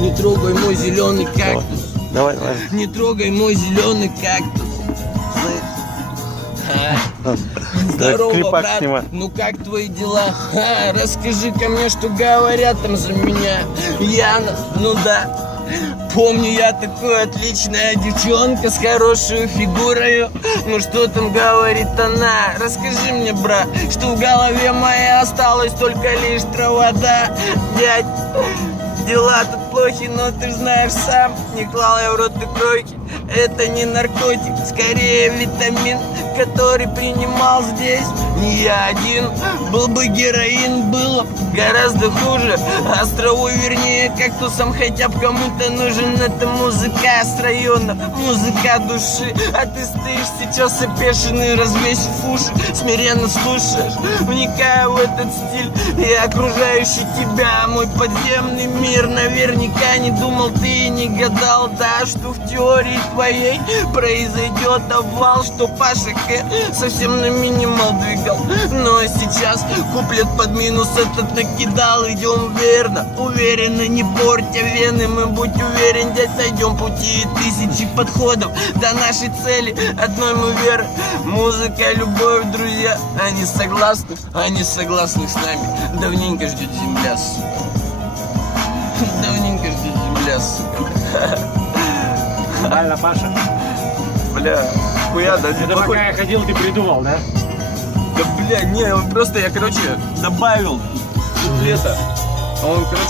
Не трогай мой зеленый кактус. Давай. Не трогай мой зеленый кактус. Здорово, клипак брат, снимай. ну как твои дела? Расскажи-ка мне, что говорят там за меня. Яна, ну да. Помню я такой отличная девчонка с хорошей фигурой. Ну что там говорит она? Расскажи мне, брат, что в голове моей осталось только лишь трава, да, дядь. Дела тут плохи, но ты знаешь сам. Не клал я в рот и кройки. Это не наркотик, скорее витамин, который принимал здесь не я один. Был бы героин, было гораздо хуже. Островой, вернее, кактусом, хотя бы кому-то нужен. Это музыка с района, музыка души. А ты стоишь сейчас опешенный, развесив уши, смиренно слушаешь, вникая в этот стиль и окружающий тебя мой подземный мир. Наверняка не думал ты и не гадал, да, что в теории твоей произойдет обвал, что Паша К совсем на минимал двигал. Но сейчас куплет под минус этот накидал. Идем верно, уверенно, не портя вены. Мы, будь уверен, дядь, найдем пути тысячи подходов до нашей цели. Одной мы веры, музыка, любовь, друзья. Они согласны с нами. Давненько ждет земля, сука. Давненько ждет земля, сука. Нормально, Паша. Бля, хуя, да не Это похож. пока я ходил, ты придумал, да? Да бля, не, он просто я, короче, добавил куплета. Он, короче,